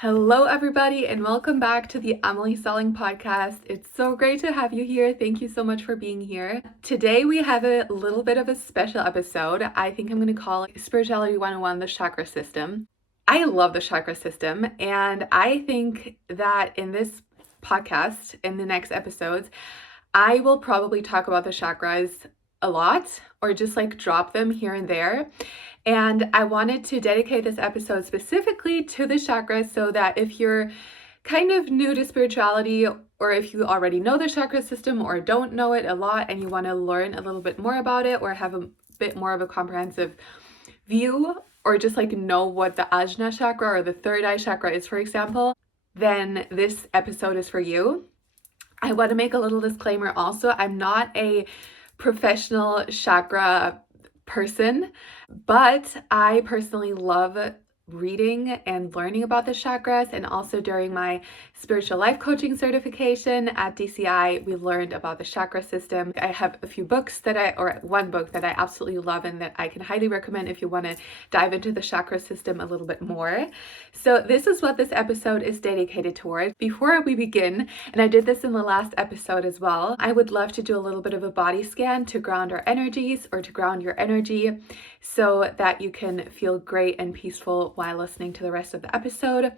Hello, everybody, and welcome back to the Amelie Selling Podcast. It's so great to have you here. Thank you so much for being here. Today, we have a little bit of a special episode. I think I'm going to call it Spirituality 101, the Chakra System. I love the Chakra System, and I think that in this podcast, in the next episodes, I will probably talk about the chakras a lot or just like drop them here and there. And I wanted to dedicate this episode specifically to the chakras so that if you're kind of new to spirituality, or if you already know the chakra system or don't know it a lot and you want to learn a little bit more about it or have a bit more of a comprehensive view, or just like know what the Ajna chakra or the third eye chakra is, for example, then this episode is for you. I want to make a little disclaimer also. I'm not a professional chakra person, but I personally love reading and learning about the chakras. And also during my spiritual life coaching certification at DCI, we learned about the chakra system. I have a few books or one book that I absolutely love and that I can highly recommend if you want to dive into the chakra system a little bit more. So this is what this episode is dedicated towards. Before we begin, and I did this in the last episode as well, I would love to do a little bit of a body scan to ground our energies or to ground your energy so that you can feel great and peaceful while listening to the rest of the episode.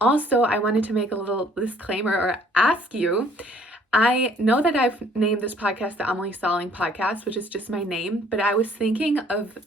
Also, I wanted to make a little disclaimer or ask you. I know that I've named this podcast the Amelie Selling Podcast, which is just my name, but I was thinking of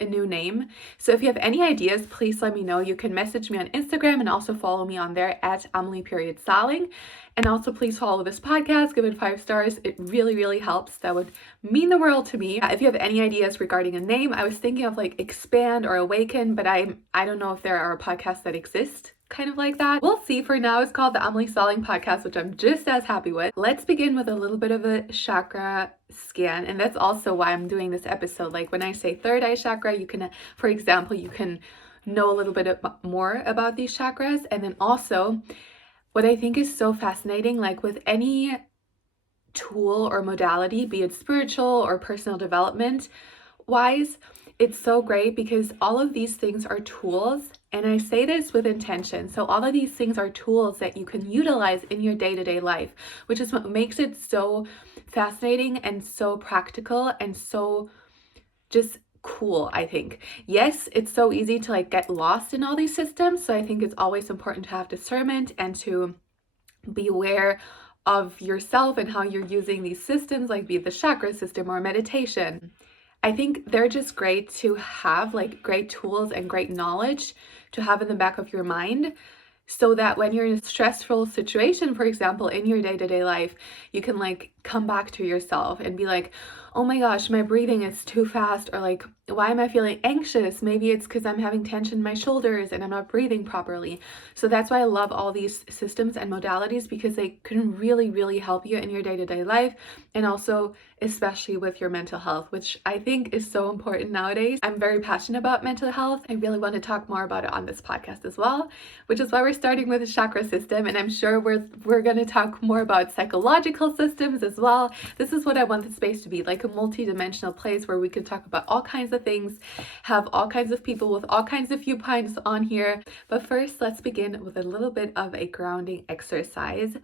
a new name. So if you have any ideas, please let me know. You can message me on Instagram and also follow me on there at Amelie.Selling. And also please follow this podcast, give it 5 stars. It really, really helps. That would mean the world to me. If you have any ideas regarding a name, I was thinking of like Expand or Awaken, but I don't know if there are podcasts that exist kind of like that. We'll see. For now, it's called the Amelie Selling Podcast, which I'm just as happy with. Let's begin with a little bit of a chakra scan, and that's also why I'm doing this episode. Like when I say third eye chakra, you can, for example, you can know a little bit more about these chakras. And then also, what I think is so fascinating, like with any tool or modality, be it spiritual or personal development wise, it's so great because all of these things are tools, and I say this with intention. So all of these things are tools that you can utilize in your day-to-day life, which is what makes it so fascinating and so practical and so just cool, I think. Yes, it's so easy to like get lost in all these systems. So I think it's always important to have discernment and to be aware of yourself and how you're using these systems, like be it the chakra system or meditation. I think they're just great to have, like great tools and great knowledge to have in the back of your mind, so that when you're in a stressful situation, for example, in your day-to-day life, you can like come back to yourself and be like, oh my gosh, my breathing is too fast, or like, why am I feeling anxious? Maybe it's because I'm having tension in my shoulders and I'm not breathing properly. So that's why I love all these systems and modalities, because they can really, really help you in your day-to-day life, and also especially with your mental health, which I think is so important nowadays. I'm very passionate about mental health. I really want to talk more about it on this podcast as well, which is why we're starting with the chakra system, and I'm sure we're going to talk more about psychological systems as well. This is what I want the space to be, like a multi-dimensional place where we can talk about all kinds of things, have all kinds of people with all kinds of viewpoints on here. But first, let's begin with a little bit of a grounding exercise.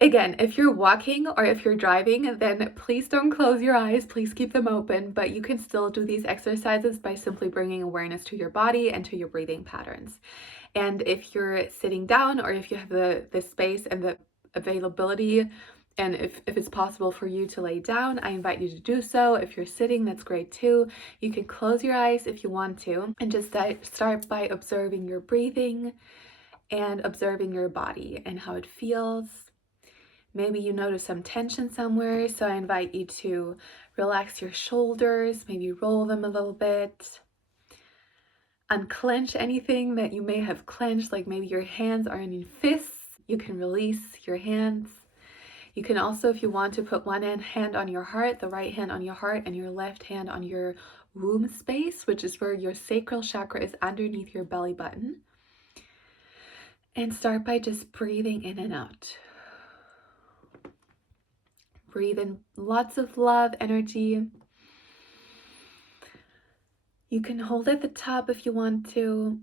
Again, if you're walking or if you're driving, then please don't close your eyes. Please keep them open, but you can still do these exercises by simply bringing awareness to your body and to your breathing patterns. And if you're sitting down, or if you have the space and the availability, and if it's possible for you to lay down, I invite you to do so. If you're sitting, that's great too. You can close your eyes if you want to, and just start by observing your breathing and observing your body and how it feels. Maybe you notice some tension somewhere, so I invite you to relax your shoulders, maybe roll them a little bit. Unclench anything that you may have clenched, like maybe your hands are in fists. You can release your hands. You can also, if you want, to put one hand on your heart, the right hand on your heart, and your left hand on your womb space, which is where your sacral chakra is underneath your belly button. And start by just breathing in and out. Breathe in lots of love, energy. You can hold at the top if you want to,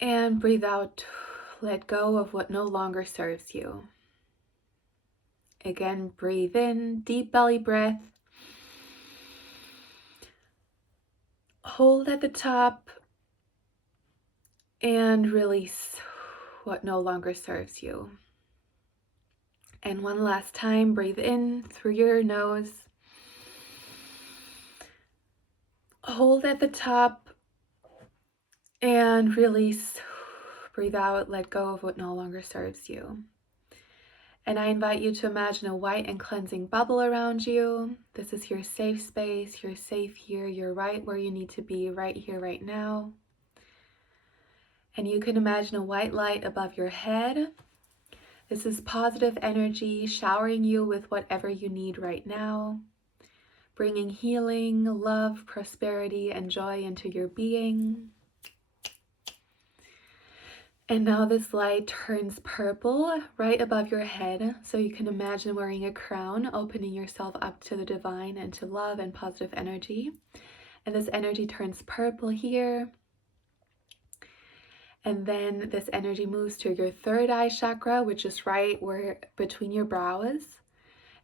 and breathe out let go of what no longer serves you. Again, breathe in, deep belly breath. Hold at the top and release what no longer serves you. And one last time, breathe in through your nose. Hold at the top and release. Breathe out, let go of what no longer serves you. And I invite you to imagine a white and cleansing bubble around you. This is your safe space. You're safe here. You're right where you need to be, right here, right now. And you can imagine a white light above your head. This is positive energy showering you with whatever you need right now, bringing healing, love, prosperity, and joy into your being. And now this light turns purple right above your head, so you can imagine wearing a crown, opening yourself up to the divine and to love and positive energy. And this energy turns purple here. And then this energy moves to your third eye chakra, which is right where between your brows.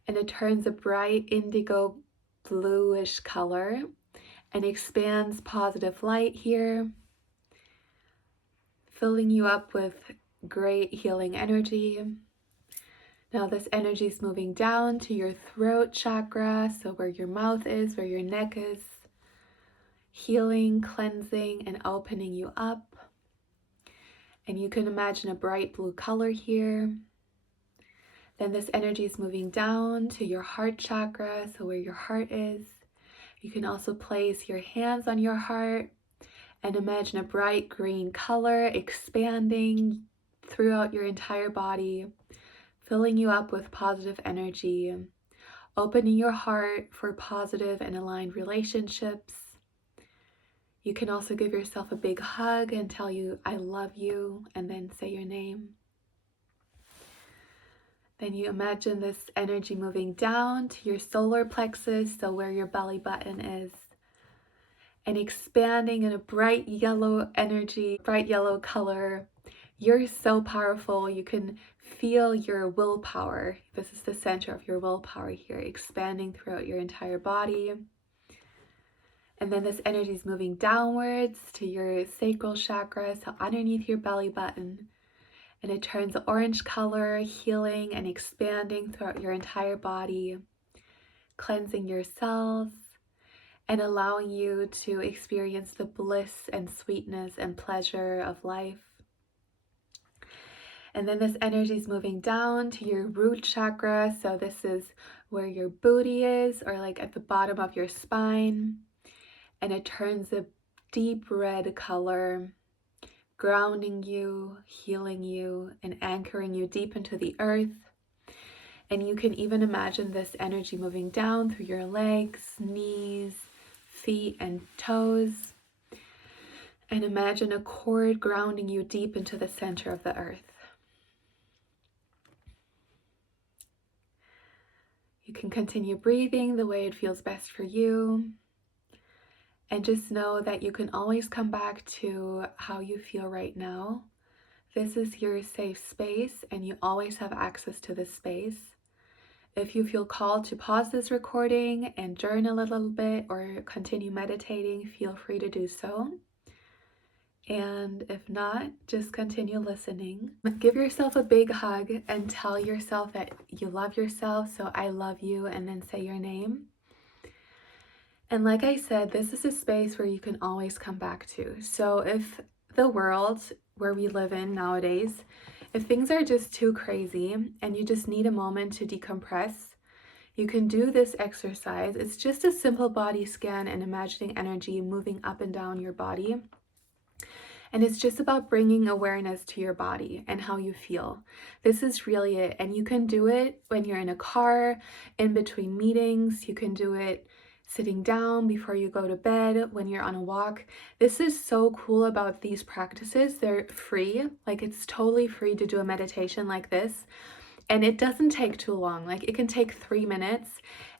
And it turns a bright indigo bluish color and expands positive light here, filling you up with great healing energy. Now this energy is moving down to your throat chakra, so where your mouth is, where your neck is, healing, cleansing, and opening you up. And you can imagine a bright blue color here. Then this energy is moving down to your heart chakra, so where your heart is. You can also place your hands on your heart and imagine a bright green color expanding throughout your entire body, filling you up with positive energy, opening your heart for positive and aligned relationships. You can also give yourself a big hug and tell you, I love you, and then say your name. Then you imagine this energy moving down to your solar plexus, so where your belly button is, and expanding in a bright yellow energy, bright yellow color. You're so powerful. You can feel your willpower. This is the center of your willpower here, expanding throughout your entire body. And then this energy is moving downwards to your sacral chakra, so underneath your belly button. And it turns orange color, healing and expanding throughout your entire body, cleansing your cells and allowing you to experience the bliss and sweetness and pleasure of life. And then this energy is moving down to your root chakra. So this is where your booty is, or like at the bottom of your spine. And it turns a deep red color, grounding you, healing you, and anchoring you deep into the earth. And you can even imagine this energy moving down through your legs, knees, feet, and toes. And imagine a cord grounding you deep into the center of the earth. You can continue breathing the way it feels best for you. And just know that you can always come back to how you feel right now. This is your safe space, and you always have access to this space. If you feel called to pause this recording and journal a little bit or continue meditating, feel free to do so. And if not, just continue listening. Give yourself a big hug and tell yourself that you love yourself. So I love you, and then say your name. And like I said, this is a space where you can always come back to. So if the world where we live in nowadays, if things are just too crazy and you just need a moment to decompress, you can do this exercise. It's just a simple body scan and imagining energy moving up and down your body. And it's just about bringing awareness to your body and how you feel. This is really it. And you can do it when you're in a car, in between meetings. You can do it sitting down before you go to bed, when you're on a walk. This is so cool about these practices. They're free. Like, it's totally free to do a meditation like this. And it doesn't take too long. Like, it can take 3 minutes.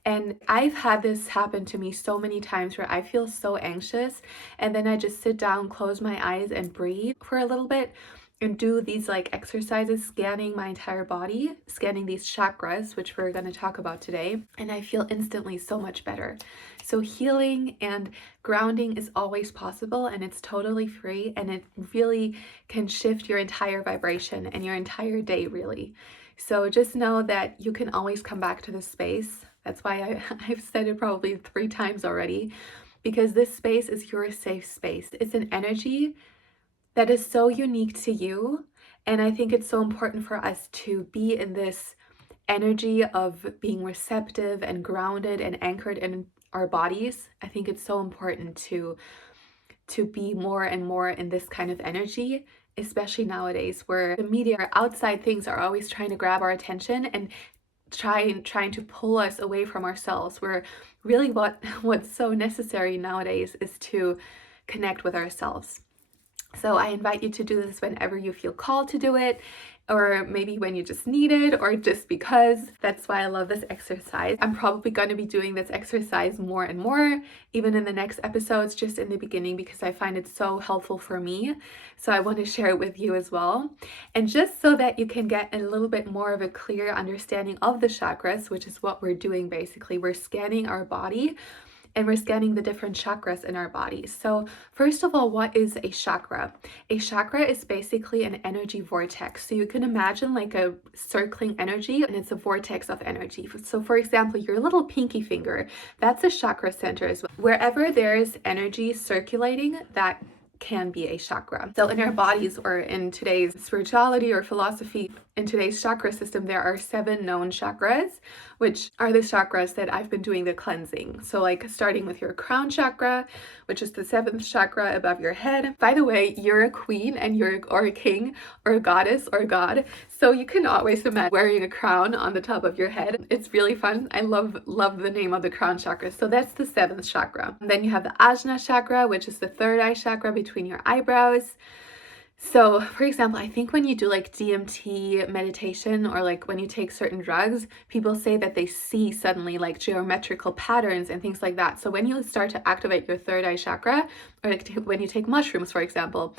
And I've had this happen to me so many times where I feel so anxious, and then I just sit down, close my eyes, and breathe for a little bit. and do these like exercises, scanning my entire body, scanning these chakras, which we're going to talk about today, and I feel instantly so much better. So healing and grounding is always possible, and it's totally free, and it really can shift your entire vibration and your entire day, really. So just know that you can always come back to this space. That's why I've said it probably 3 times already, because this space is your safe space. It's an energy that is so unique to you. And I think it's so important for us to be in this energy of being receptive and grounded and anchored in our bodies. I think it's so important to be more and more in this kind of energy, especially nowadays where the media or outside things are always trying to grab our attention and trying to pull us away from ourselves. Where really what's so necessary nowadays is to connect with ourselves. So I invite you to do this whenever you feel called to do it, or maybe when you just need it, or just because. That's why I love this exercise. I'm probably going to be doing this exercise more and more, even in the next episodes, just in the beginning, because I find it so helpful for me. So I want to share it with you as well. And just so that you can get a little bit more of a clear understanding of the chakras, which is what we're doing basically, we're scanning our body and we're scanning the different chakras in our bodies. So first of all, what is a chakra? A chakra is basically an energy vortex. So you can imagine like a circling energy, and it's a vortex of energy. So for example, your little pinky finger, that's a chakra center as well. Wherever there's energy circulating, that can be a chakra. So in our bodies, or in today's spirituality or philosophy, in today's chakra system, there are 7 known chakras, which are the chakras that I've been doing the cleansing. So like starting with your crown chakra, which is the 7th chakra above your head. By the way, you're a queen and or a king or a goddess or a god. So you can always imagine wearing a crown on the top of your head. It's really fun. I love the name of the crown chakra. So that's the 7th chakra. And then you have the Ajna chakra, which is the 3rd eye chakra between your eyebrows. So, for example, I think when you do like DMT meditation, or like when you take certain drugs, people say that they see suddenly like geometrical patterns and things like that. So when you start to activate your 3rd eye chakra, or like when you take mushrooms, for example,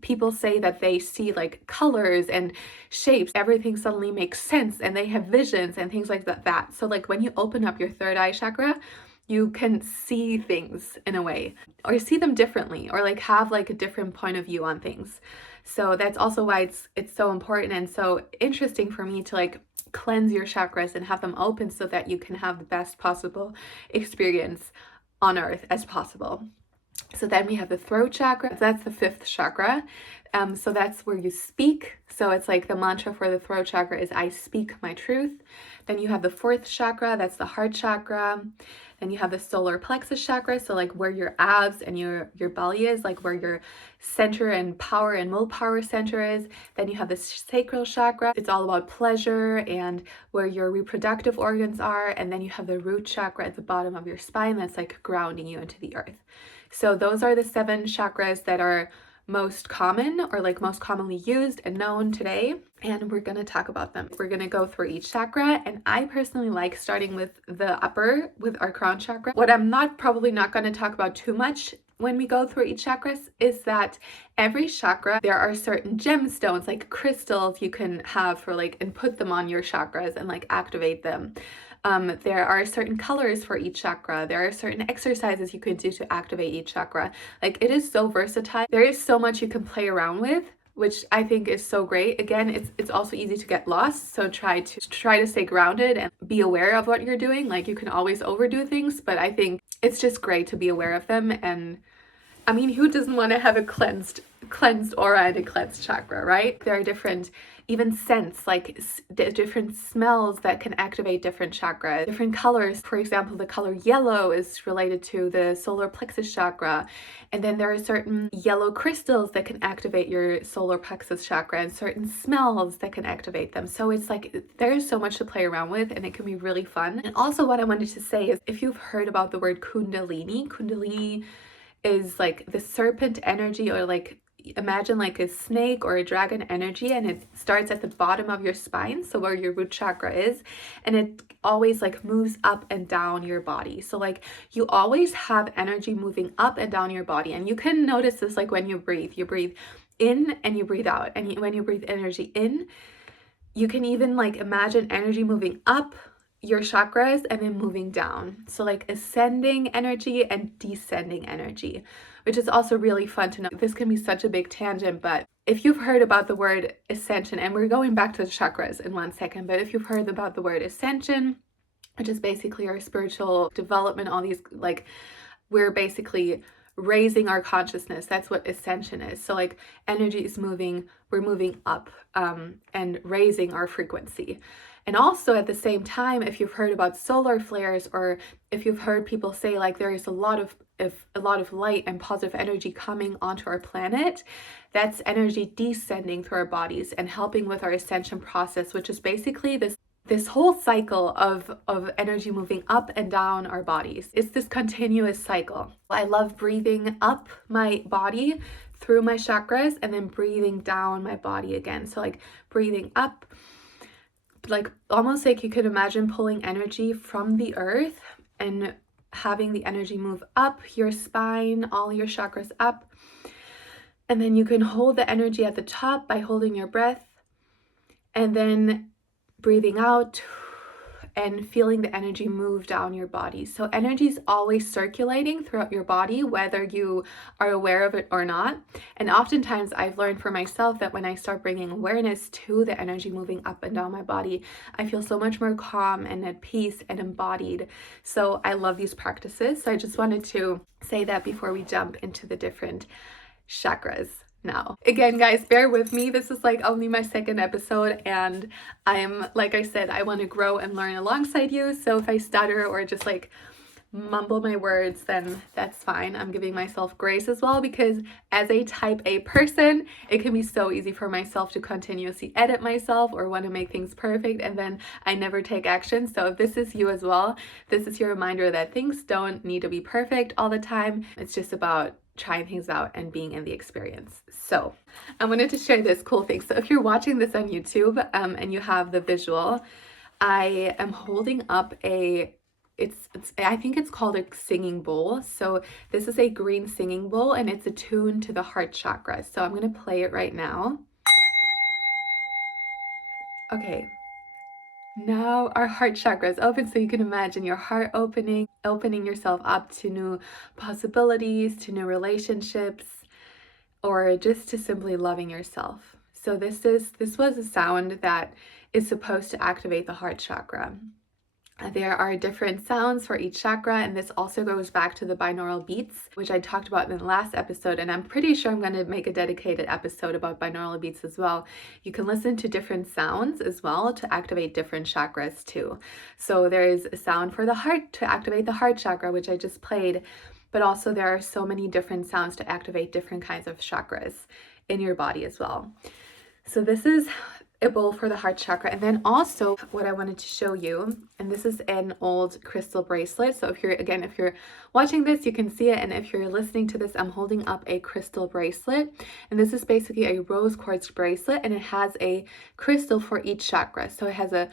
people say that they see like colors and shapes. Everything suddenly makes sense, and they have visions and things like that. So like when you open up your 3rd eye chakra, you can see things in a way, or see them differently, or like have like a different point of view on things. So that's also why it's so important and so interesting for me to like cleanse your chakras and have them open so that you can have the best possible experience on earth as possible. So then we have the throat chakra. That's the 5th chakra. So that's where you speak. So it's like the mantra for the throat chakra is I speak my truth. Then you have the 4th chakra. That's the heart chakra. Then you have the solar plexus chakra. So like where your abs and your belly is, like where your center and power and willpower center is. Then you have the sacral chakra. It's all about pleasure and where your reproductive organs are. And then you have the root chakra at the bottom of your spine. That's like grounding you into the earth. So those are the 7 chakras that are most common, or like most commonly used and known today. And we're going to talk about them. We're going to go through each chakra. And I personally like starting with the upper, with our crown chakra. What I'm probably not going to talk about too much when we go through each chakra is that every chakra, there are certain gemstones, like crystals you can have for like, and put them on your chakras and like activate them. There are certain colors for each chakra. There are certain exercises you can do to activate each chakra. Like it is so versatile. There is so much you can play around with, which I think is so great. Again, it's also easy to get lost. So try to stay grounded and be aware of what you're doing. Like you can always overdo things, but I think it's just great to be aware of them. And I mean, who doesn't want to have a cleansed aura and a cleansed chakra, right? There are different, even scents, like different smells that can activate different chakras, different colors. For example, the color yellow is related to the solar plexus chakra. And then there are certain yellow crystals that can activate your solar plexus chakra, and certain smells that can activate them. So it's like, there's so much to play around with, and it can be really fun. And also what I wanted to say is, if you've heard about the word Kundalini is like the serpent energy, or like imagine like a snake or a dragon energy, and it starts at the bottom of your spine, so where your root chakra is, and it always like moves up and down your body. So like you always have energy moving up and down your body, and you can notice this like when you breathe in and you breathe out. And when you breathe energy in, you can even like imagine energy moving up your chakras and then moving down. So like ascending energy and descending energy, which is also really fun to know. This can be such a big tangent, but if you've heard about the word ascension, and we're going back to the chakras in 1 second, but if you've heard about the word ascension, which is basically our spiritual development, all these like we're basically raising our consciousness. That's what ascension is. So like energy is moving, we're moving up and raising our frequency. And also at the same time, if you've heard about solar flares, or if you've heard people say like there is a lot of light and positive energy coming onto our planet, that's energy descending through our bodies and helping with our ascension process, which is basically this whole cycle of energy moving up and down our bodies. It's this continuous cycle. I love breathing up my body through my chakras and then breathing down my body again. So like breathing up, like almost like you could imagine pulling energy from the earth and having the energy move up your spine, all your chakras up. And then you can hold the energy at the top by holding your breath, and then breathing out and feeling the energy move down your body. So energy is always circulating throughout your body, whether you are aware of it or not. And oftentimes I've learned for myself that when I start bringing awareness to the energy moving up and down my body, I feel so much more calm and at peace and embodied. So I love these practices. So I just wanted to say that before we jump into the different chakras. Now, again, guys, bear with me. This is like only my 2nd episode, and I'm, like I said, I want to grow and learn alongside you. So if I stutter or just like mumble my words, then that's fine. I'm giving myself grace as well, because as a type A person, it can be so easy for myself to continuously edit myself or want to make things perfect, and then I never take action. So if this is you as well, this is your reminder that things don't need to be perfect all the time. It's just about trying things out and being in the experience. So I wanted to share this cool thing. So if you're watching this on YouTube and you have the visual, I am holding up I think it's called a singing bowl. So this is a green singing bowl and it's attuned to the heart chakra. So I'm going to play it right now. Okay. Now our heart chakra is open, so you can imagine your heart opening yourself up to new possibilities, to new relationships, or just to simply loving yourself. So this was a sound that is supposed to activate the heart chakra. There are different sounds for each chakra, and this also goes back to the binaural beats, which I talked about in the last episode, and I'm pretty sure I'm going to make a dedicated episode about binaural beats as well. You can listen to different sounds as well to activate different chakras too. So there is a sound for the heart to activate the heart chakra, which I just played, but also there are so many different sounds to activate different kinds of chakras in your body as well. So this is a bowl for the heart chakra. And then also what I wanted to show you, and this is an old crystal bracelet. So if you're watching this, you can see it. And if you're listening to this, I'm holding up a crystal bracelet. And this is basically a rose quartz bracelet, and it has a crystal for each chakra. So it has a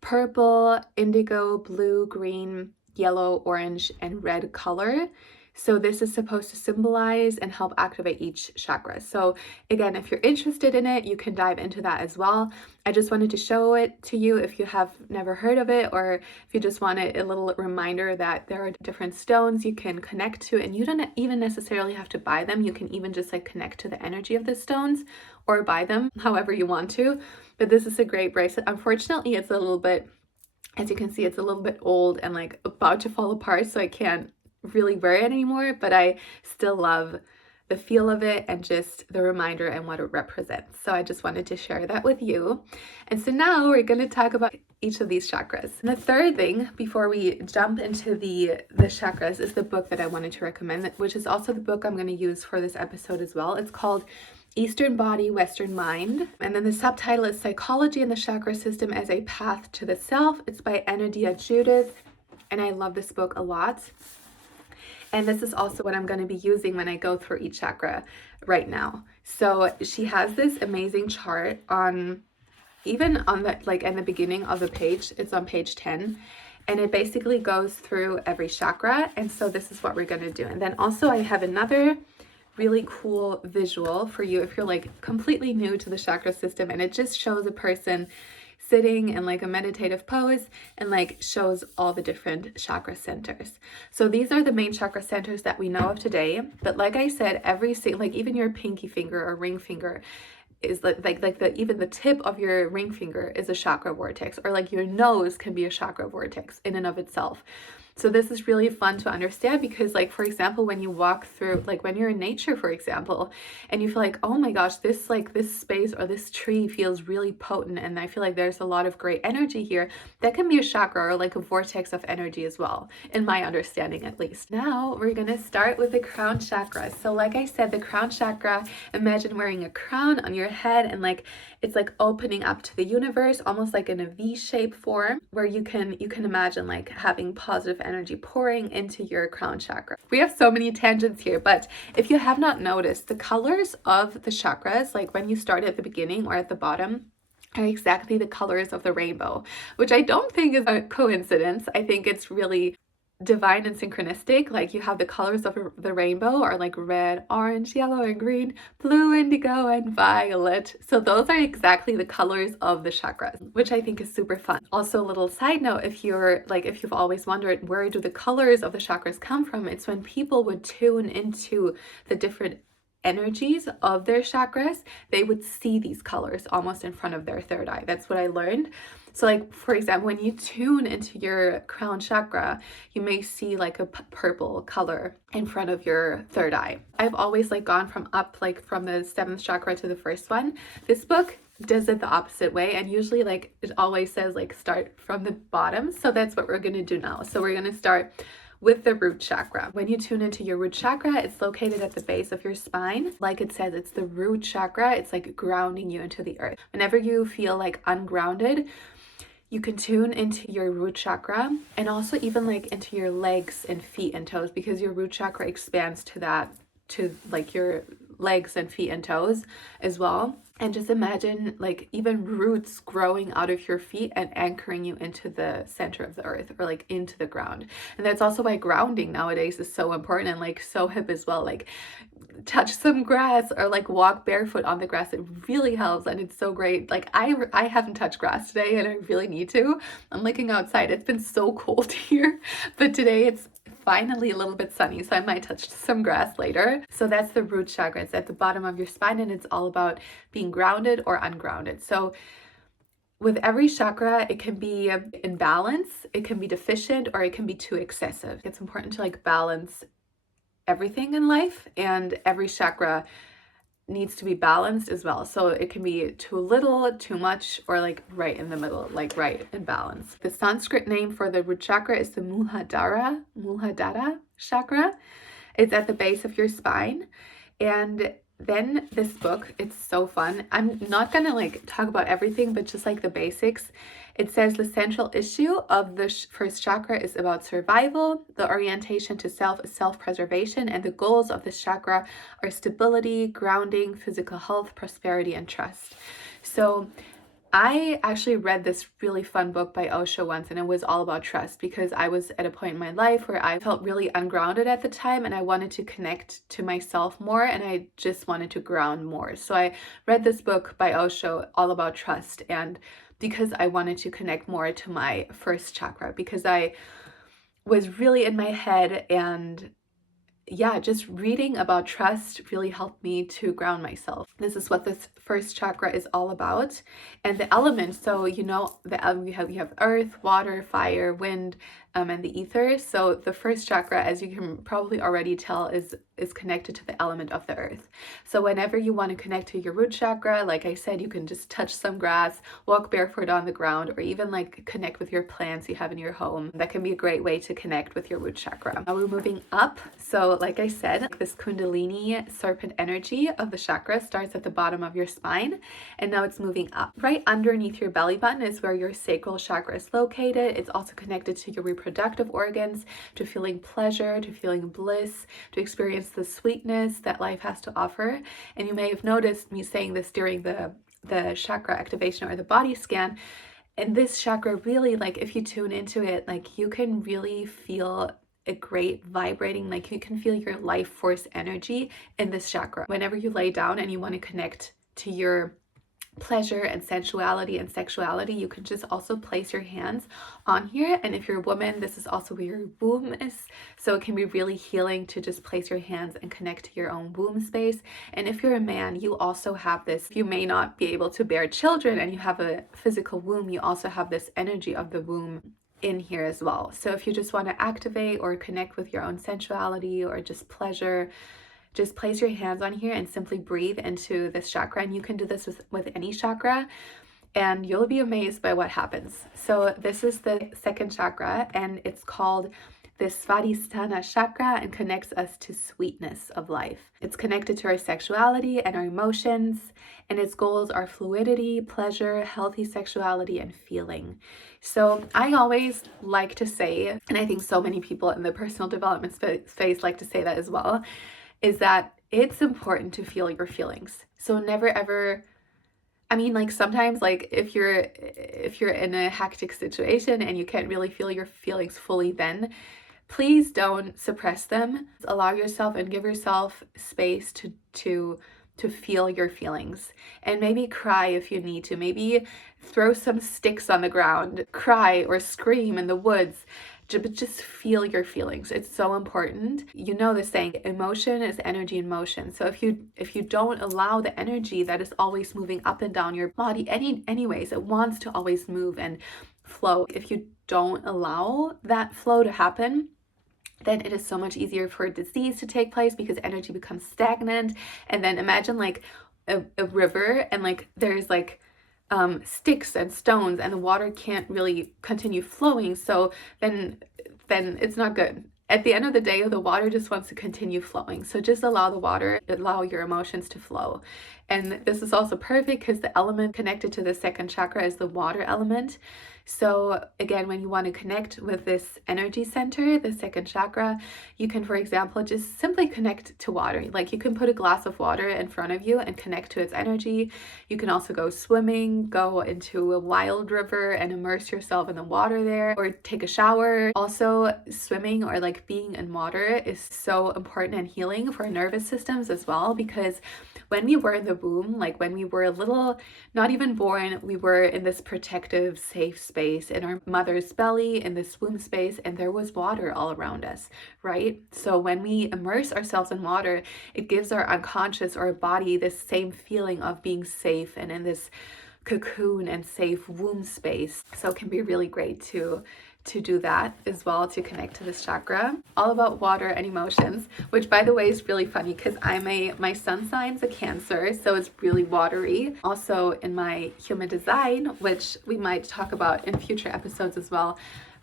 purple, indigo, blue, green, yellow, orange, and red color. So this is supposed to symbolize and help activate each chakra. So again, if you're interested in it, you can dive into that as well. I just wanted to show it to you if you have never heard of it, or if you just want a little reminder that there are different stones you can connect to, and you don't even necessarily have to buy them. You can even just like connect to the energy of the stones or buy them however you want to. But this is a great bracelet. Unfortunately, it's a little bit, as you can see, it's a little bit old and like about to fall apart, so I can't really wear it anymore, but I still love the feel of it and just the reminder and what it represents. So I just wanted to share that with you. And so now we're going to talk about each of these chakras. And the third thing before we jump into the chakras is the book that I wanted to recommend, which is also the book I'm going to use for this episode as well. It's called Eastern Body, Western Mind. And then the subtitle is Psychology and the Chakra System as a Path to the Self. It's by Anadia Judith. And I love this book a lot. And this is also what I'm going to be using when I go through each chakra right now. So she has this amazing chart even on the, like in the beginning of the page, it's on page 10. And it basically goes through every chakra. And so this is what we're going to do. And then also I have another really cool visual for you if you're like completely new to the chakra system, and it just shows a person sitting in like a meditative pose and like shows all the different chakra centers. So these are the main chakra centers that we know of today, but like I said, like even your pinky finger or ring finger is like the even the tip of your ring finger is a chakra vortex, or like your nose can be a chakra vortex in and of itself. So this is really fun to understand because, like, for example, when you walk through, like when you're in nature, for example, and you feel like, oh my gosh, this space or this tree feels really potent, and I feel like there's a lot of great energy here, that can be a chakra or like a vortex of energy as well, in my understanding at least. Now we're gonna start with the crown chakra. So like I said, the crown chakra, imagine wearing a crown on your head, and like it's like opening up to the universe, almost like in a V-shaped form, where you can imagine like having positive energy pouring into your crown chakra. We have so many tangents here, but if you have not noticed, the colors of the chakras, like when you start at the beginning or at the bottom, are exactly the colors of the rainbow, which I don't think is a coincidence. I think it's really divine and synchronistic. Like you have the colors of the rainbow are like red, orange, yellow, and green, blue, indigo, and violet. So those are exactly the colors of the chakras, which I think is super fun. Also, a little side note, if you've always wondered where do the colors of the chakras come from, it's when people would tune into the different energies of their chakras, they would see these colors almost in front of their third eye. That's what I learned. So like, for example, when you tune into your crown chakra, you may see like a purple color in front of your third eye. I've always like gone from up, like from the seventh chakra to the first one. This book does it the opposite way, and usually like it always says like start from the bottom. So that's what we're going to do now. So we're going to start with the root chakra. When you tune into your root chakra, it's located at the base of your spine. Like it says, it's the root chakra. It's like grounding you into the earth. Whenever you feel like ungrounded, you can tune into your root chakra, and also even like into your legs and feet and toes, because your root chakra expands to like your legs and feet and toes as well. And just imagine like even roots growing out of your feet and anchoring you into the center of the earth, or like into the ground. And that's also why grounding nowadays is so important and like so hip as well. Like touch some grass or like walk barefoot on the grass. It really helps, and it's so great. Like I haven't touched grass today, and I really need to. I'm looking outside. It's been so cold here, but today it's finally a little bit sunny, so I might touch some grass later. So that's the root chakra. It's at the bottom of your spine, and it's all about being grounded or ungrounded. So with every chakra, it can be in balance, it can be deficient, or it can be too excessive. It's important to like balance everything in life, and every chakra needs to be balanced as well. So it can be too little, too much, or like right in the middle, like right in balance. The Sanskrit name for the root chakra is the Muladhara chakra. It's at the base of your spine. And then this book, it's so fun. I'm not gonna like talk about everything, but just like the basics. It says the central issue of the first chakra is about survival. The orientation to self is self-preservation, and the goals of this chakra are stability, grounding, physical health, prosperity, and trust. So I actually read this really fun book by Osho once, and it was all about trust, because I was at a point in my life where I felt really ungrounded at the time, and I wanted to connect to myself more, and I just wanted to ground more. So I read this book by Osho all about trust, and because I wanted to connect more to my first chakra, because I was really in my head, and yeah, just reading about trust really helped me to ground myself. This is what this first chakra is all about. And the elements, so you know, you have earth, water, fire, wind, and the ether. So the first chakra, as you can probably already tell, is connected to the element of the earth. So whenever you want to connect to your root chakra, like I said, you can just touch some grass, walk barefoot on the ground, or even like connect with your plants you have in your home. That can be a great way to connect with your root chakra. Now we're moving up. So like I said, this Kundalini serpent energy of the chakra starts at the bottom of your spine, and now it's moving up. Right underneath your belly button is where your sacral chakra is located. It's also connected to your reproductive organs, to feeling pleasure, to feeling bliss, to experience the sweetness that life has to offer. And you may have noticed me saying this during the chakra activation or the body scan. And this chakra really, like if you tune into it, like you can really feel a great vibrating, like you can feel your life force energy in this chakra. Whenever you lay down and you want to connect to your pleasure and sensuality and sexuality, you can just also place your hands on here. And if you're a woman, this is also where your womb is, so it can be really healing to just place your hands and connect to your own womb space. And if you're a man, you also have this, you may not be able to bear children and you have a physical womb, you also have this energy of the womb in here as well. So if you just want to activate or connect with your own sensuality or just pleasure, just place your hands on here and simply breathe into this chakra. And you can do this with any chakra, and you'll be amazed by what happens. So this is the second chakra, and it's called the Svadhisthana chakra, and connects us to sweetness of life. It's connected to our sexuality and our emotions, and its goals are fluidity, pleasure, healthy sexuality, and feeling. So I always like to say, and I think so many people in the personal development space like to say that as well, is that it's important to feel your feelings. So never ever, I mean, like sometimes, like if you're in a hectic situation and you can't really feel your feelings fully, then please don't suppress them. Allow yourself and give yourself space to feel your feelings, and maybe cry if you need to. Maybe throw some sticks on the ground, cry or scream in the woods. But just feel your feelings. It's so important. You know the saying, emotion is energy in motion. So if you don't allow the energy that is always moving up and down your body, anyways, it wants to always move and flow. If you don't allow that flow to happen, then it is so much easier for disease to take place because energy becomes stagnant. And then imagine like a river, and like there's like sticks and stones, and the water can't really continue flowing. So then it's not good. At the end of the day, the water just wants to continue flowing. So just allow the water, allow your emotions to flow. And this is also perfect because the element connected to the second chakra is the water element. So again, when you want to connect with this energy center, the second chakra, you can, for example, just simply connect to water. Like you can put a glass of water in front of you and connect to its energy. You can also go swimming, go into a wild river and immerse yourself in the water there, or take a shower. Also, swimming or like being in water is so important and healing for our nervous systems as well, because when we were in the womb, like when we were a little, not even born, we were in this protective, safe space in our mother's belly, in this womb space, and there was water all around us, right? So when we immerse ourselves in water, it gives our unconscious or our body this same feeling of being safe and in this cocoon and safe womb space. So it can be really great to do that as well, to connect to this chakra. All about water and emotions, which by the way is really funny because my sun sign's a Cancer, so it's really watery. Also in my human design, which we might talk about in future episodes as well,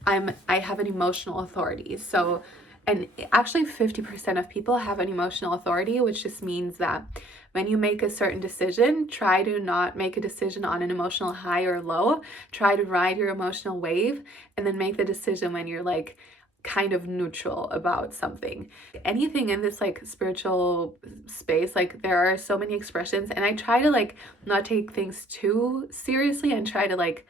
I have an emotional authority. So, and actually 50% of people have an emotional authority, which just means that when you make a certain decision, try to not make a decision on an emotional high or low. Try to ride your emotional wave and then make the decision when you're like kind of neutral about something. Anything in this like spiritual space, like there are so many expressions, and I try to like not take things too seriously and try to like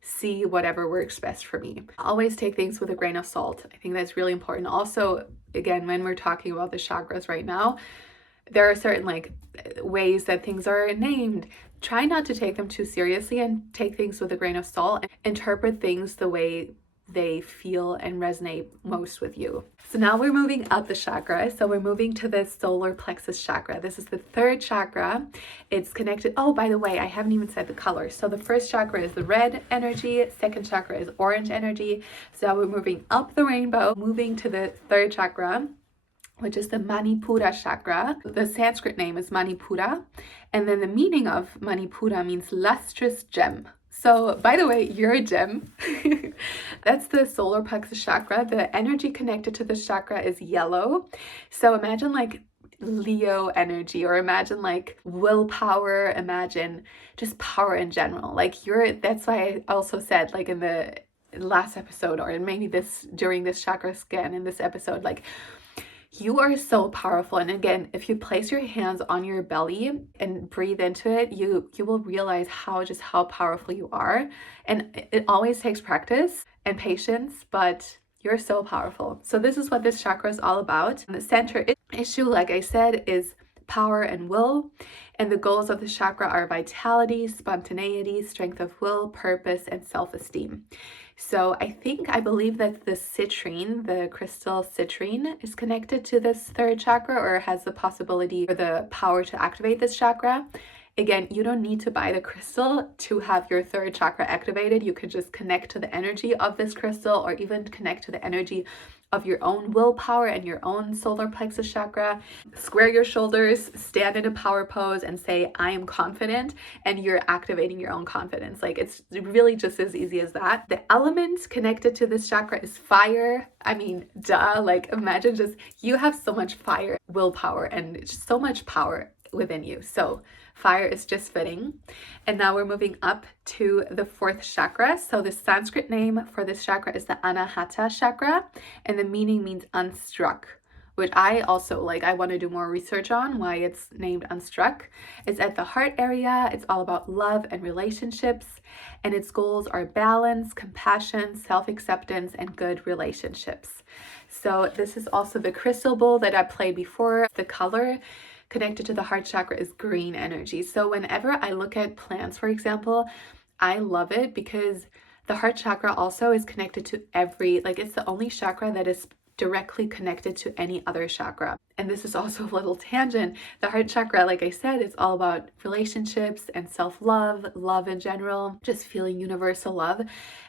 see whatever works best for me. Always take things with a grain of salt. I think that's really important. Also, again, when we're talking about the chakras right now, there are certain like ways that things are named. Try not to take them too seriously and take things with a grain of salt and interpret things the way they feel and resonate most with you. So now we're moving up the chakra. So we're moving to the solar plexus chakra. This is the third chakra. It's connected. Oh, by the way, I haven't even said the color. So the first chakra is the red energy. Second chakra is orange energy. So now we're moving up the rainbow, moving to the third chakra, which is the Manipura chakra. The Sanskrit name is Manipura. And then the meaning of Manipura means lustrous gem. So, by the way, you're a gem. That's the solar plexus chakra. The energy connected to this chakra is yellow. So imagine like Leo energy, or imagine like willpower, imagine just power in general. Like that's why I also said like in the last episode, or maybe during this chakra scan in this episode, like you are so powerful. And again, if you place your hands on your belly and breathe into it, you will realize how powerful you are. And it always takes practice and patience, but You're so powerful. So this is what this chakra is all about. And the center issue, like I said, is power and will. And the goals of the chakra are vitality, spontaneity, strength of will, purpose, and self-esteem. So I believe that the citrine, the crystal citrine, is connected to this third chakra, or has the possibility or the power to activate this chakra. Again, you don't need to buy the crystal to have your third chakra activated. You could just connect to the energy of this crystal, or even connect to the energy of your own willpower and your own solar plexus chakra. Square your shoulders, stand in a power pose, and say, I am confident, and you're activating your own confidence. Like, it's really just as easy as that. The element connected to this chakra is fire. I mean, duh, like imagine just, you have so much fire, willpower, and so much power within you. So fire is just fitting. And now we're moving up to the fourth chakra. So the Sanskrit name for this chakra is the Anahata chakra, and the meaning means unstruck, which I also like. I want to do more research on why it's named unstruck. It's at the heart area. It's all about love and relationships, and its goals are balance, compassion, self-acceptance, and good relationships. So this is also the crystal bowl that I played before. The color connected to the heart chakra is green energy. So whenever I look at plants, for example, I love it because the heart chakra also is connected to it's the only chakra that is directly connected to any other chakra. And this is also a little tangent. The heart chakra, like I said, is all about relationships and self-love, love in general, just feeling universal love.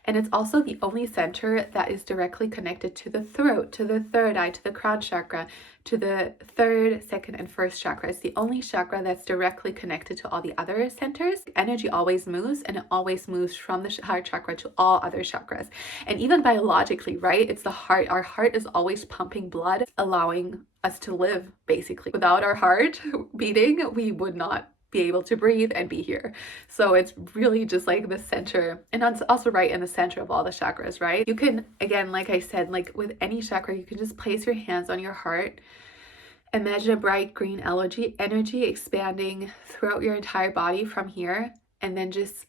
And it's also the only center that is directly connected to the throat, to the third eye, to the crown chakra, to the third, second, and first chakra. It's the only chakra that's directly connected to all the other centers. Energy always moves, and it always moves from the heart chakra to all other chakras. And even biologically, right? It's the heart. Our heart is always pumping blood, allowing us to live, basically. Without our heart beating, we would not be able to breathe and be here. So it's really just like the center, and it's also right in the center of all the chakras, right? You can, again, like I said, like with any chakra, you can just place your hands on your heart. Imagine a bright green energy expanding throughout your entire body from here, and then just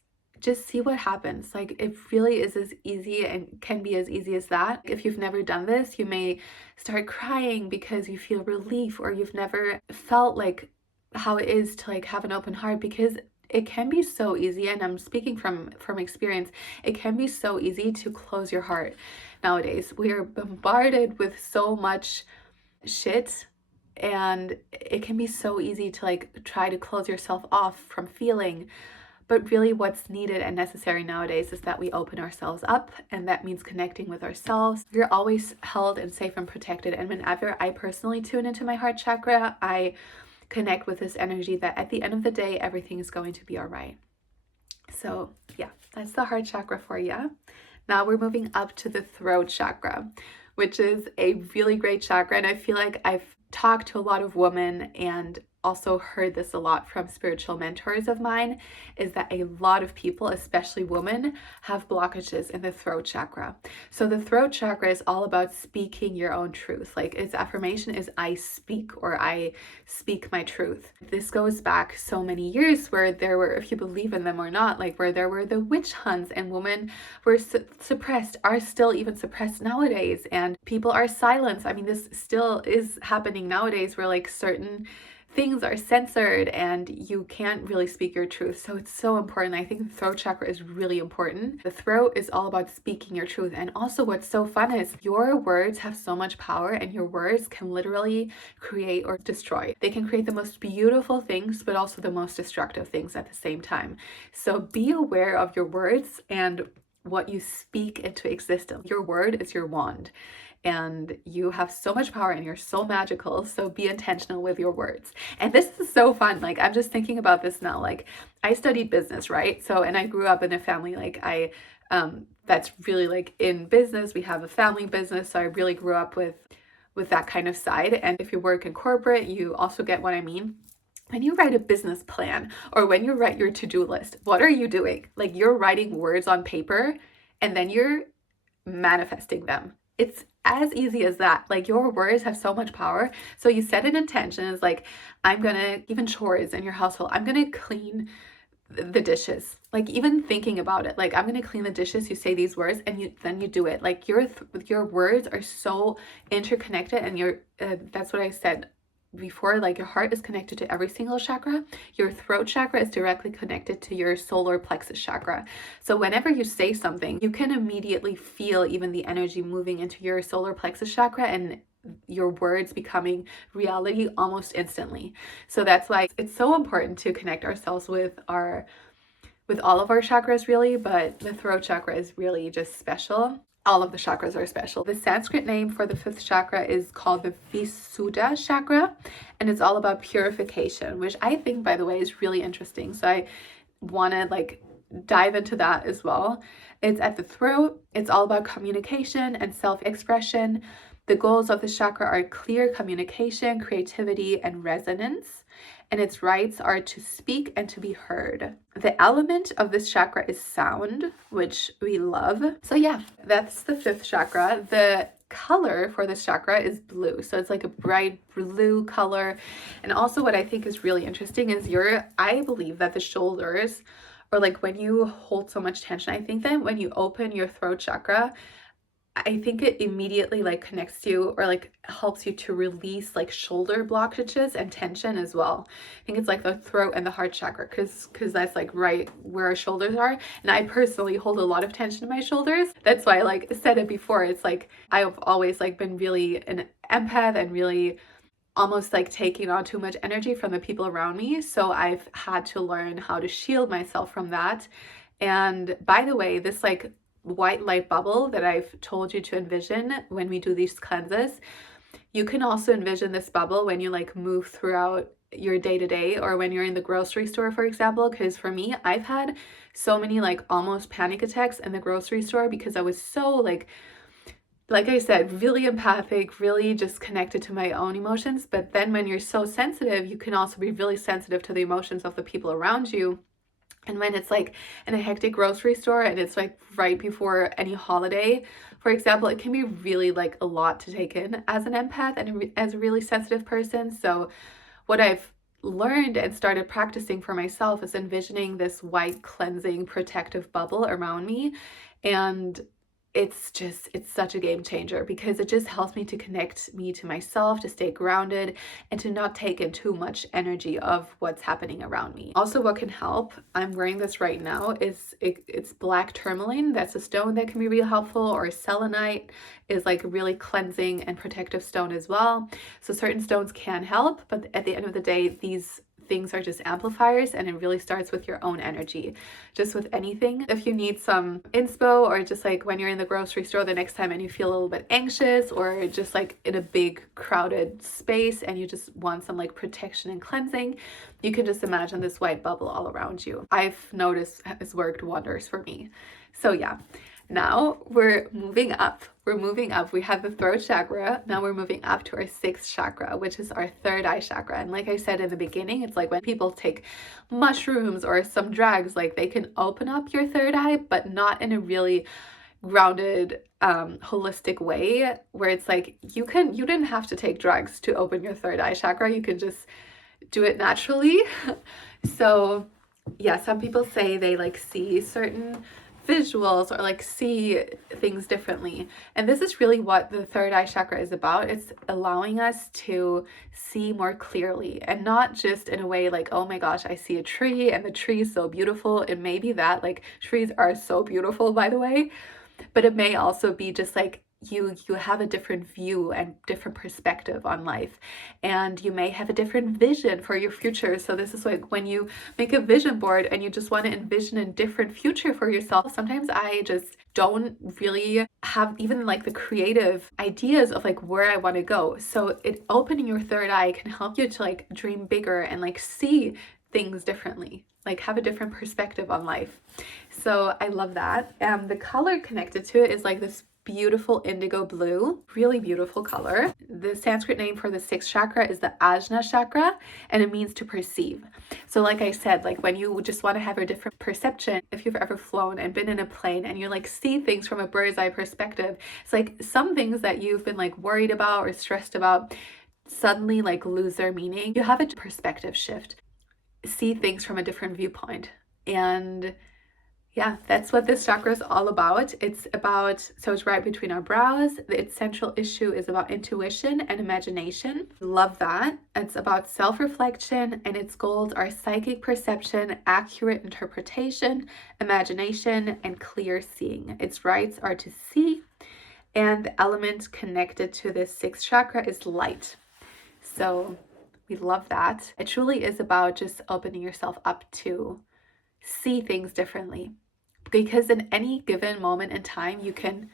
see what happens. Like, it really is as easy and can be as easy as that. If you've never done this, you may start crying because you feel relief, or you've never felt like how it is to like have an open heart, because it can be so easy, and I'm speaking from experience, it can be so easy to close your heart nowadays. We are bombarded with so much shit, and it can be so easy to like try to close yourself off from feeling. But really what's needed and necessary nowadays is that we open ourselves up, and that means connecting with ourselves. We're always held and safe and protected. And whenever I personally tune into my heart chakra, I connect with this energy that at the end of the day, everything is going to be all right. So yeah, that's the heart chakra for you. Now we're moving up to the throat chakra, which is a really great chakra. And I feel like I've talked to a lot of women, and also heard this a lot from spiritual mentors of mine, is that a lot of people, especially women, have blockages in the throat chakra. So the throat chakra is all about speaking your own truth. Like, its affirmation is I speak, or I speak my truth. This goes back so many years where there were, if you believe in them or not, like where there were the witch hunts, and women were suppressed, are still even suppressed nowadays, and people are silenced. I mean, this still is happening nowadays, where like certain things are censored and you can't really speak your truth. So it's so important. I think the throat chakra is really important. The throat is all about speaking your truth. And also what's so fun is your words have so much power, and your words can literally create or destroy. They can create the most beautiful things, but also the most destructive things at the same time. So be aware of your words and what you speak into existence. Your word is your wand, and you have so much power, and you're so magical. So be intentional with your words. And this is so fun. Like, I'm just thinking about this now. Like, I studied business, right? So, and I grew up in a family, like that's really like in business. We have a family business. So I really grew up with that kind of side. And if you work in corporate, you also get what I mean. When you write a business plan, or when you write your to-do list, what are you doing? Like, you're writing words on paper, and then you're manifesting them. It's as easy as that. Like, your words have so much power. So you set an intention. It's like, I'm gonna, even chores in your household, I'm gonna clean the dishes. like even thinking about it, like I'm gonna clean the dishes, you say these words and then you do it. Like your words are so interconnected, and that's what I said before, like your heart is connected to every single chakra. Your throat chakra is directly connected to your solar plexus chakra. So whenever you say something, you can immediately feel even the energy moving into your solar plexus chakra and your words becoming reality almost instantly. So that's why it's so important to connect ourselves with all of our chakras really, but the throat chakra is really just special. All of the chakras are special. The Sanskrit name for the fifth chakra is called the Visuddha chakra, and it's all about purification, which I think, by the way, is really interesting. So I want to like dive into that as well. It's at the throat. It's all about communication and self-expression. The goals of this chakra are clear communication, creativity, and resonance. And its rights are to speak and to be heard. The element of this chakra is sound, which we love. So yeah, that's the fifth chakra. The color for this chakra is blue. So it's like a bright blue color. And also what I think is really interesting is I believe that the shoulders, or like when you hold so much tension, I think that when you open your throat chakra, I think it immediately like connects you or like helps you to release like shoulder blockages and tension as well. I think it's like the throat and the heart chakra because that's like right where our shoulders are. And I personally hold a lot of tension in my shoulders. That's why I like said it before. It's like I've always like been really an empath and really almost like taking on too much energy from the people around me. So I've had to learn how to shield myself from that. And by the way, this like white light bubble that I've told you to envision when we do these cleanses, you can also envision this bubble when you like move throughout your day to day or when you're in the grocery store, for example. Because for me, I've had so many like almost panic attacks in the grocery store because I was so like I said, really empathic, really just connected to my own emotions. But then when you're so sensitive, you can also be really sensitive to the emotions of the people around you. And when it's like in a hectic grocery store and it's like right before any holiday, for example, it can be really like a lot to take in as an empath and as a really sensitive person. So what I've learned and started practicing for myself is envisioning this white cleansing protective bubble around me. And it's such a game changer because it just helps me to connect me to myself, to stay grounded, and to not take in too much energy of what's happening around me. Also, what can help, I'm wearing this right now, it's black tourmaline. That's a stone that can be really helpful, or selenite is like a really cleansing and protective stone as well. So certain stones can help, but at the end of the day, these things are just amplifiers, and it really starts with your own energy. Just with anything, if you need some inspo, or just like when you're in the grocery store the next time and you feel a little bit anxious, or just like in a big crowded space and you just want some like protection and cleansing, you can just imagine this white bubble all around you. I've noticed has worked wonders for me. So yeah. Now we're moving up. We have the throat chakra. Now we're moving up to our sixth chakra, which is our third eye chakra. And like I said in the beginning, it's like when people take mushrooms or some drugs, like they can open up your third eye, but not in a really grounded, holistic way where it's like you didn't have to take drugs to open your third eye chakra. You can just do it naturally. So yeah, some people say they like see certain visuals or like see things differently. And this is really what the third eye chakra is about. It's allowing us to see more clearly, and not just in a way like, oh my gosh, I see a tree and the tree is so beautiful. It may be that, like, trees are so beautiful, by the way, but it may also be just like you have a different view and different perspective on life, and you may have a different vision for your future. So this is like when you make a vision board and you just want to envision a different future for yourself. Sometimes I just don't really have even like the creative ideas of like where I want to go. So opening your third eye can help you to like dream bigger and like see things differently, like have a different perspective on life. So I love that. The color connected to it is like this beautiful indigo blue, really beautiful color. The Sanskrit name for the sixth chakra is the Ajna chakra, and it means to perceive. So like I said, like when you just want to have a different perception, if you've ever flown and been in a plane and you like see things from a bird's eye perspective, it's like some things that you've been like worried about or stressed about suddenly like lose their meaning. You have a perspective shift, see things from a different viewpoint. And Yeah, that's what this chakra is all about. So it's right between our brows. Its central issue is about intuition and imagination. Love that. It's about self-reflection, and its goals are psychic perception, accurate interpretation, imagination, and clear seeing. Its rights are to see, and the element connected to this sixth chakra is light. So we love that. It truly is about just opening yourself up to see things differently, because in any given moment in time, you can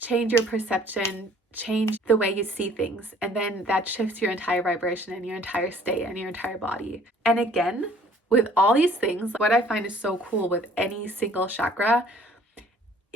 change your perception, change the way you see things, and then that shifts your entire vibration and your entire state and your entire body. And again, with all these things, what I find is so cool with any single chakra,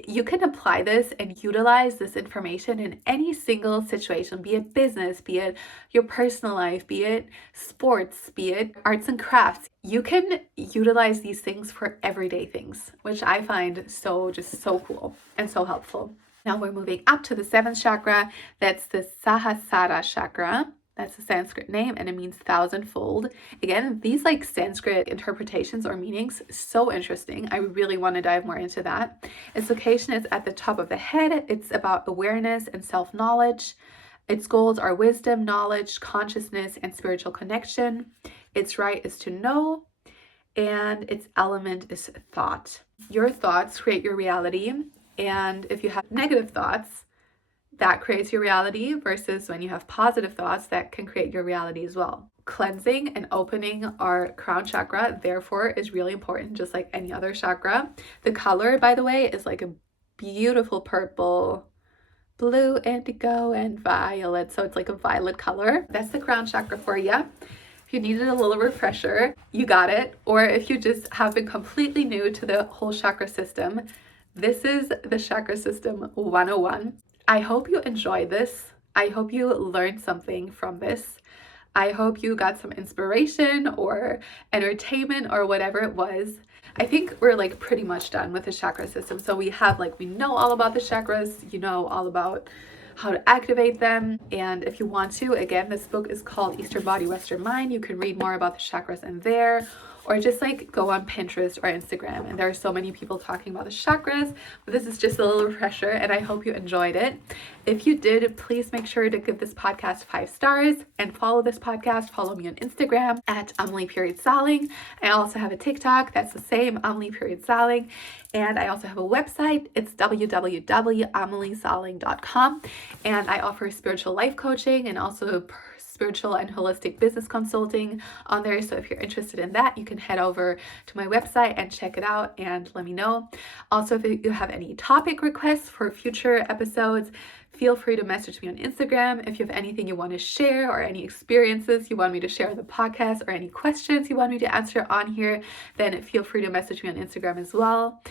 you can apply this and utilize this information in any single situation, be it business, be it your personal life, be it sports, be it arts and crafts. You can utilize these things for everyday things, which I find just so cool and so helpful. Now we're moving up to the seventh chakra. That's the Sahasrara chakra. That's a Sanskrit name, and it means thousandfold. Again, these like Sanskrit interpretations or meanings, so interesting. I really want to dive more into that. Its location is at the top of the head. It's about awareness and self-knowledge. Its goals are wisdom, knowledge, consciousness, and spiritual connection. Its right is to know, and its element is thought. Your thoughts create your reality, and if you have negative thoughts, that creates your reality, versus when you have positive thoughts, that can create your reality as well. Cleansing and opening our crown chakra, therefore, is really important, just like any other chakra. The color, by the way, is like a beautiful purple, blue, indigo, and violet. So it's like a violet color. That's the crown chakra for you. If you needed a little refresher, you got it. Or if you just have been completely new to the whole chakra system, this is the Chakra System 101. I hope you enjoyed this. I hope you learned something from this. I hope you got some inspiration or entertainment or whatever it was. I think we're like pretty much done with the chakra system. So we know all about the chakras, you know all about how to activate them. And if you want to, again, this book is called Eastern Body, Western Mind. You can read more about the chakras in there, or just like go on Pinterest or Instagram. And there are so many people talking about the chakras, but this is just a little refresher, and I hope you enjoyed it. If you did, please make sure to give this podcast 5 stars and follow this podcast. Follow me on Instagram at Amelie.Saling. I also have a TikTok that's the same, Amelie.Saling. And I also have a website. It's www.ameliesaling.com. And I offer spiritual life coaching and also spiritual and holistic business consulting on there. So if you're interested in that, you can head over to my website and check it out and let me know. Also, if you have any topic requests for future episodes, feel free to message me on Instagram. If you have anything you want to share or any experiences you want me to share on the podcast or any questions you want me to answer on here, then feel free to message me on Instagram as well.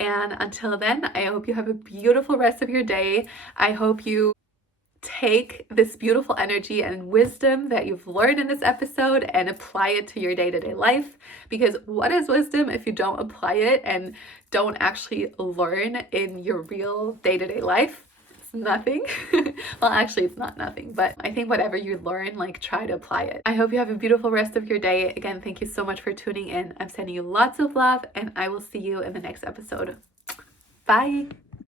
And until then, I hope you have a beautiful rest of your day. I hope you take this beautiful energy and wisdom that you've learned in this episode and apply it to your day-to-day life. Because what is wisdom if you don't apply it and don't actually learn in your real day-to-day life? It's nothing. Well, actually, it's not nothing, but I think whatever you learn, try to apply it. I hope you have a beautiful rest of your day. Again, thank you so much for tuning in. I'm sending you lots of love, and I will see you in the next episode. Bye.